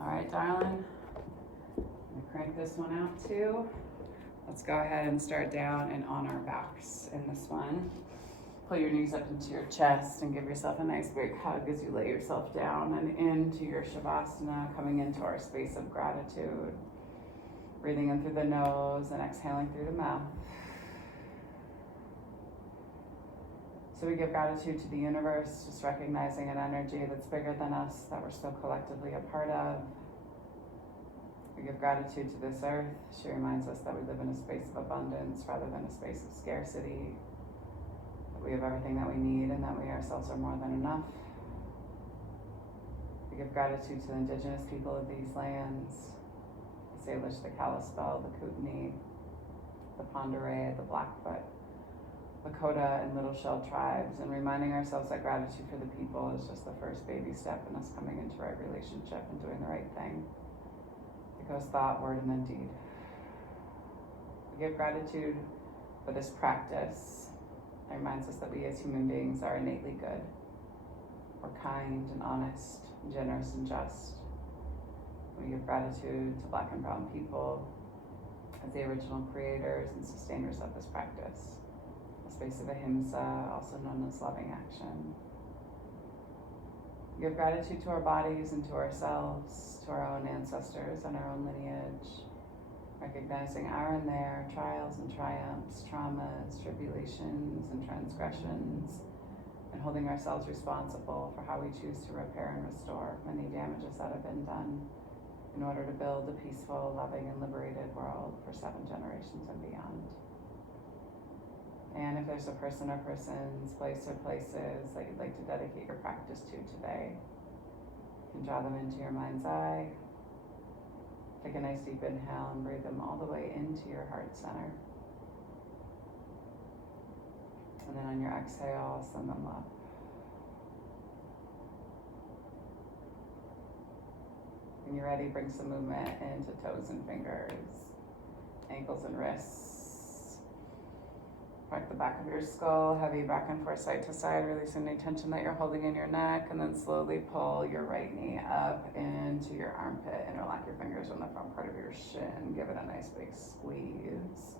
All right, darling. I'm gonna crank this one out too. Let's go ahead and start down and on our backs in this one. Pull your knees up into your chest and give yourself a nice big hug as you lay yourself down and into your Shavasana, coming into our space of gratitude. Breathing in through the nose and exhaling through the mouth. So we give gratitude to the universe, just recognizing an energy that's bigger than us, that we're still collectively a part of. We give gratitude to this earth. She reminds us that we live in a space of abundance rather than a space of scarcity. That we have everything that we need and that we ourselves are more than enough. We give gratitude to the indigenous people of these lands, the Salish, the Kalispel, the Kootenai, the Pend Oreille, the Blackfoot, Lakota, and Little Shell tribes, and reminding ourselves that gratitude for the people is just the first baby step in us coming into right relationship and doing the right thing. It goes thought, word, and then deed. We give gratitude for this practice. It reminds us that we as human beings are innately good. We're kind and honest, and generous and just. We give gratitude to Black and Brown people as the original creators and sustainers of this practice. A space of ahimsa, also known as loving action. We give gratitude to our bodies and to ourselves, to our own ancestors and our own lineage, recognizing our and their trials and triumphs, traumas, tribulations, and transgressions, and holding ourselves responsible for how we choose to repair and restore many damages that have been done in order to build a peaceful, loving, and liberated world for 7 generations and beyond. And if there's a person or persons, place or places that you'd like to dedicate your practice to today, you can draw them into your mind's eye. Take a nice deep inhale and breathe them all the way into your heart center. And then on your exhale, send them up. When you're ready, bring some movement into toes and fingers, ankles and wrists. Rock the back of your skull, heavy back and forth, side to side, releasing any tension that you're holding in your neck, and then slowly pull your right knee up into your armpit. Interlock your fingers on the front part of your shin. Give it a nice big squeeze.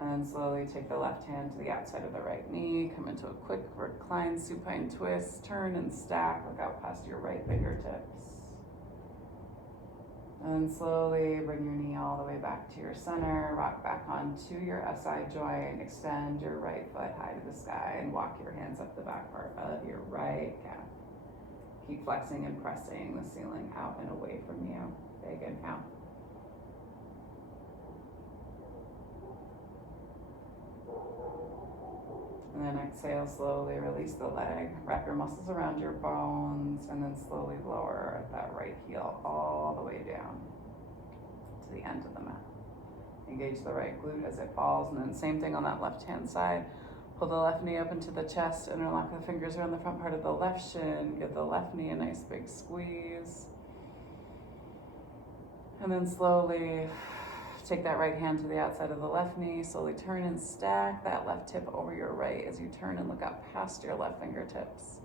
And then slowly take the left hand to the outside of the right knee. Come into a quick recline supine twist. Turn and stack. Look out past your right fingertips. And slowly bring your knee all the way back to your center. Rock back onto your SI joint. Extend your right foot high to the sky and walk your hands up the back part of your right calf. Keep flexing and pressing the ceiling out and away from you. Big inhale. And then exhale, slowly release the leg. Wrap your muscles around your bones and then slowly lower that right heel all the way down to the end of the mat. Engage the right glute as it falls, and then same thing on that left hand side. Pull the left knee up into the chest, interlock the fingers around the front part of the left shin. Give the left knee a nice big squeeze. And then slowly take that right hand to the outside of the left knee, slowly turn and stack that left hip over your right as you turn and look out past your left fingertips.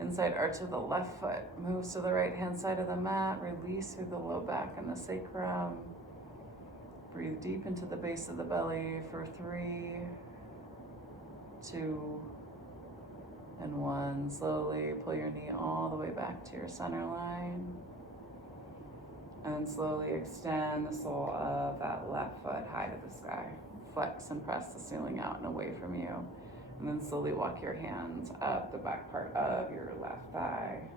Inside arch of the left foot moves to the right hand side of the mat, release through the low back and the sacrum. Breathe deep into the base of the belly for 3, 2, and 1. Slowly pull your knee all the way back to your center line. And slowly extend the sole of that left foot high to the sky. Flex and press the ceiling out and away from you. And then slowly walk your hands up the back part of your left thigh.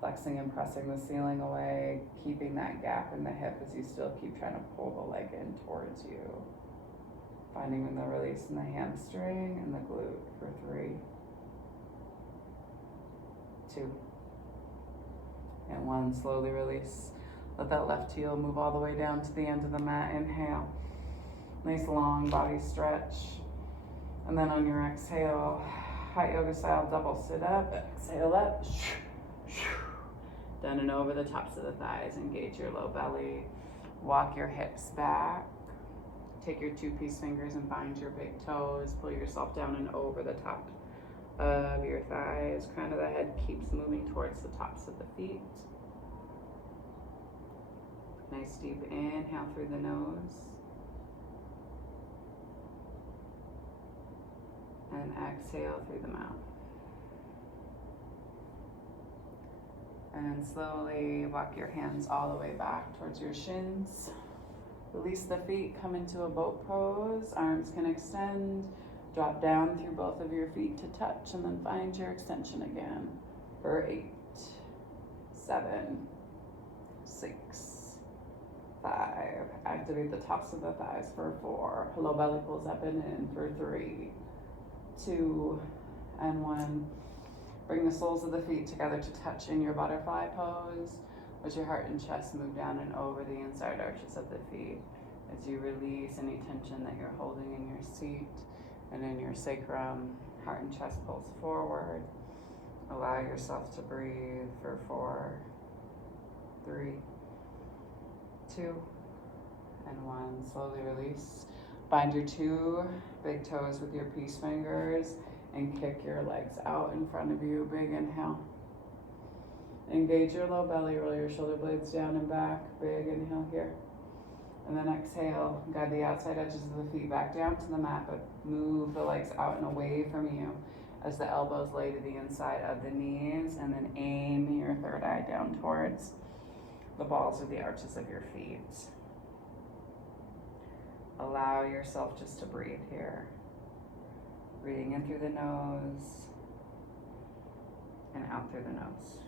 Flexing and pressing the ceiling away, keeping that gap in the hip as you still keep trying to pull the leg in towards you. Finding the release in the hamstring and the glute for 3, 2, and 1. Slowly release. Let that left heel move all the way down to the end of the mat. Inhale. Nice long body stretch. And then on your exhale, hot yoga style double sit up. Exhale up. Down and over the tops of the thighs. Engage your low belly. Walk your hips back. Take your 2-piece fingers and bind your big toes. Pull yourself down and over the top of your thighs. Crown of the head keeps moving towards the tops of the feet. Nice deep inhale through the nose. And exhale through the mouth. And slowly walk your hands all the way back towards your shins. Release the feet, come into a boat pose. Arms can extend. Drop down through both of your feet to touch, and then find your extension again for 8, 7, 6, 5. Activate the tops of the thighs for 4. Low belly pulls up and in for 3, 2, and 1. Bring the soles of the feet together to touch in your butterfly pose. Let your heart and chest move down and over the inside arches of the feet as you release any tension that you're holding in your seat and in your sacrum. Heart and chest pulls forward. Allow yourself to breathe for 4, 3, 2, and 1. Slowly release. Bind your 2 big toes with your peace fingers and kick your legs out in front of you. Big inhale. Engage your low belly, roll your shoulder blades down and back. Big inhale here. And then exhale, guide the outside edges of the feet back down to the mat, but move the legs out and away from you as the elbows lay to the inside of the knees, and then aim your third eye down towards the balls of the arches of your feet. Allow yourself just to breathe here. Breathing in through the nose and out through the nose.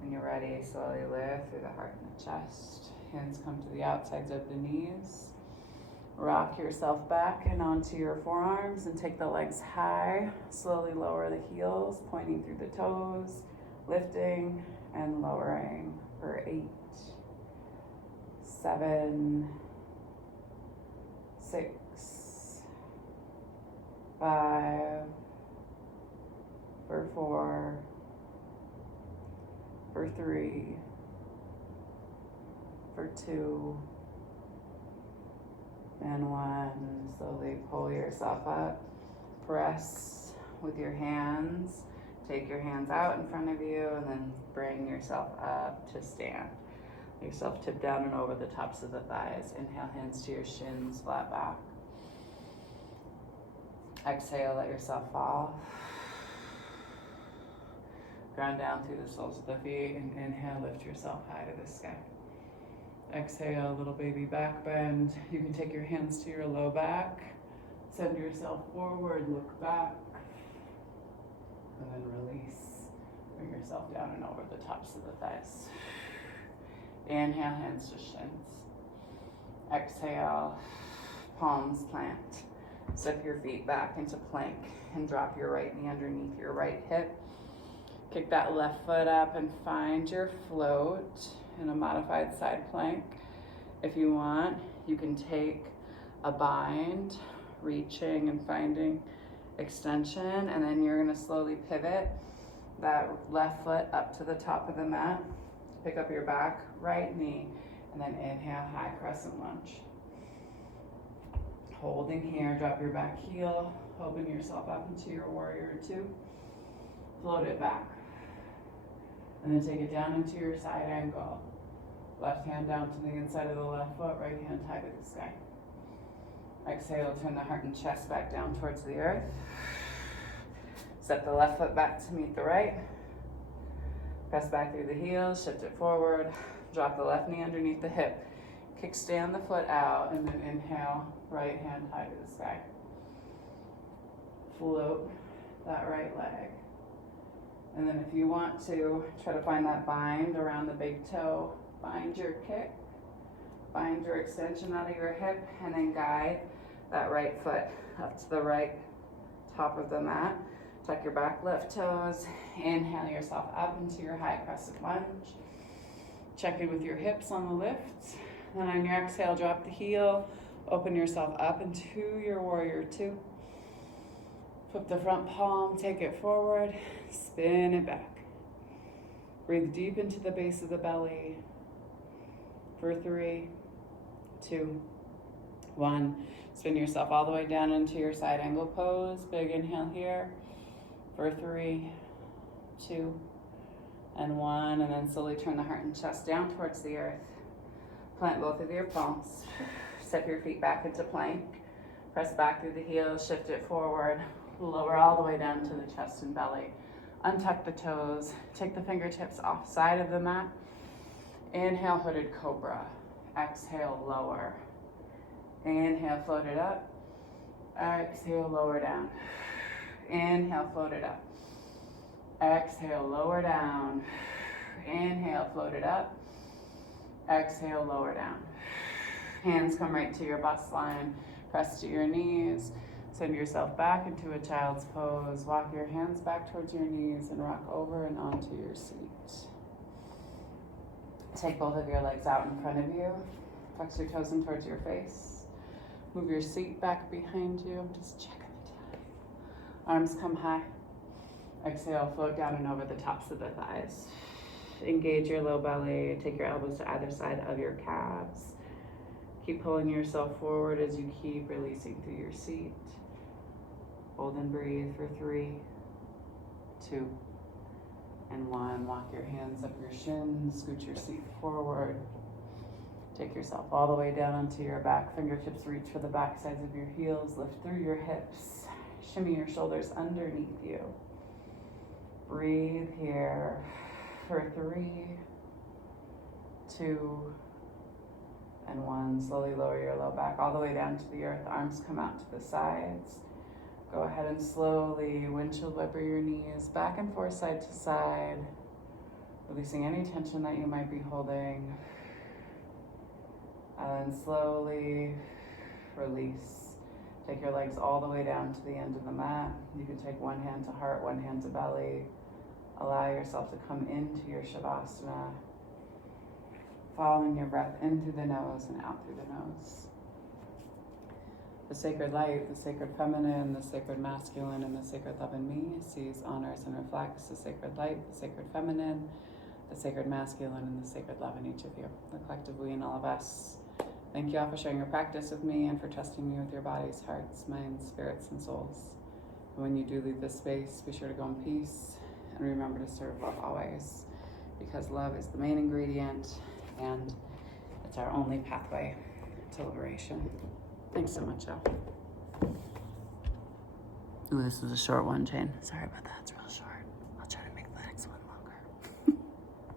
When you're ready, slowly lift through the heart and the chest. Hands come to the outsides of the knees. Rock yourself back and onto your forearms and take the legs high. Slowly lower the heels, pointing through the toes, lifting and lowering for 8, 7, 6, 5, for 4, for 3, for 2, and 1. Slowly pull yourself up. Press with your hands. Take your hands out in front of you and then bring yourself up to stand. Let yourself tip down and over the tops of the thighs. Inhale, hands to your shins, flat back. Exhale, let yourself fall. Ground down through the soles of the feet, and inhale, lift yourself high to the sky. Exhale, little baby back bend. You can take your hands to your low back, send yourself forward, look back, and then release. Bring yourself down and over the tops of the thighs. Inhale, hands to shins. Exhale, palms plant. Step your feet back into plank and drop your right knee underneath your right hip. Kick that left foot up and find your float in a modified side plank. If you want, you can take a bind, reaching and finding extension, and then you're gonna slowly pivot that left foot up to the top of the mat. Pick up your back right knee, and then inhale, high crescent lunge. Holding here, drop your back heel, open yourself up into your warrior 2. Float it back. And then take it down into your side angle. Left hand down to the inside of the left foot, right hand high to the sky. Exhale, turn the heart and chest back down towards the earth. Step the left foot back to meet the right. Press back through the heels, shift it forward. Drop the left knee underneath the hip. Kickstand the foot out, and then inhale, right hand high to the sky. Float that right leg. And then if you want to, try to find that bind around the big toe. Find your kick, find your extension out of your hip, and then guide that right foot up to the right top of the mat. Tuck your back left toes. Inhale yourself up into your high crescent lunge. Check in with your hips on the lift. Then on your exhale, drop the heel. Open yourself up into your warrior 2. Flip the front palm, take it forward, spin it back. Breathe deep into the base of the belly for 3, 2, 1. Spin yourself all the way down into your side angle pose. Big inhale here for 3, 2, and 1. And then slowly turn the heart and chest down towards the earth. Plant both of your palms. Step your feet back into plank. Press back through the heels, shift it forward. Lower all the way down to the chest and belly. Untuck the toes. Take the fingertips off side of the mat. Inhale, hooded cobra. Exhale, lower. Inhale, float it up. Exhale, lower down. Inhale, float it up. Exhale, lower down. Inhale, float it up. Exhale, lower down. Hands come right to your bust line. Press to your knees. Send yourself back into a child's pose. Walk your hands back towards your knees and rock over and onto your seat. Take both of your legs out in front of you. Flex your toes in towards your face. Move your seat back behind you. I'm just checking the time. Arms come high. Exhale, float down and over the tops of the thighs. Engage your low belly. Take your elbows to either side of your calves. Keep pulling yourself forward as you keep releasing through your seat. Hold and breathe for 3, 2, and 1. Walk your hands up your shins. Scoot your seat forward. Take yourself all the way down onto your back. Fingertips reach for the back sides of your heels. Lift through your hips. Shimmy your shoulders underneath you. Breathe here for 3, 2, and 1. Slowly lower your low back all the way down to the earth. Arms come out to the sides. Go ahead and slowly windshield wiper your knees back and forth, side to side, releasing any tension that you might be holding. And then slowly release. Take your legs all the way down to the end of the mat. You can take one hand to heart, one hand to belly. Allow yourself to come into your Shavasana. Following your breath in through the nose and out through the nose. The sacred light, the sacred feminine, the sacred masculine, and the sacred love in me sees, honors, and reflects the sacred light, the sacred feminine, the sacred masculine, and the sacred love in each of you, the collective we and all of us. Thank you all for sharing your practice with me and for trusting me with your bodies, hearts, minds, spirits, and souls. And when you do leave this space, be sure to go in peace and remember to serve love always, because love is the main ingredient and it's our only pathway to liberation. Thanks so much, y'all. Ooh, this is a short one, Jane. Sorry about that, it's real short.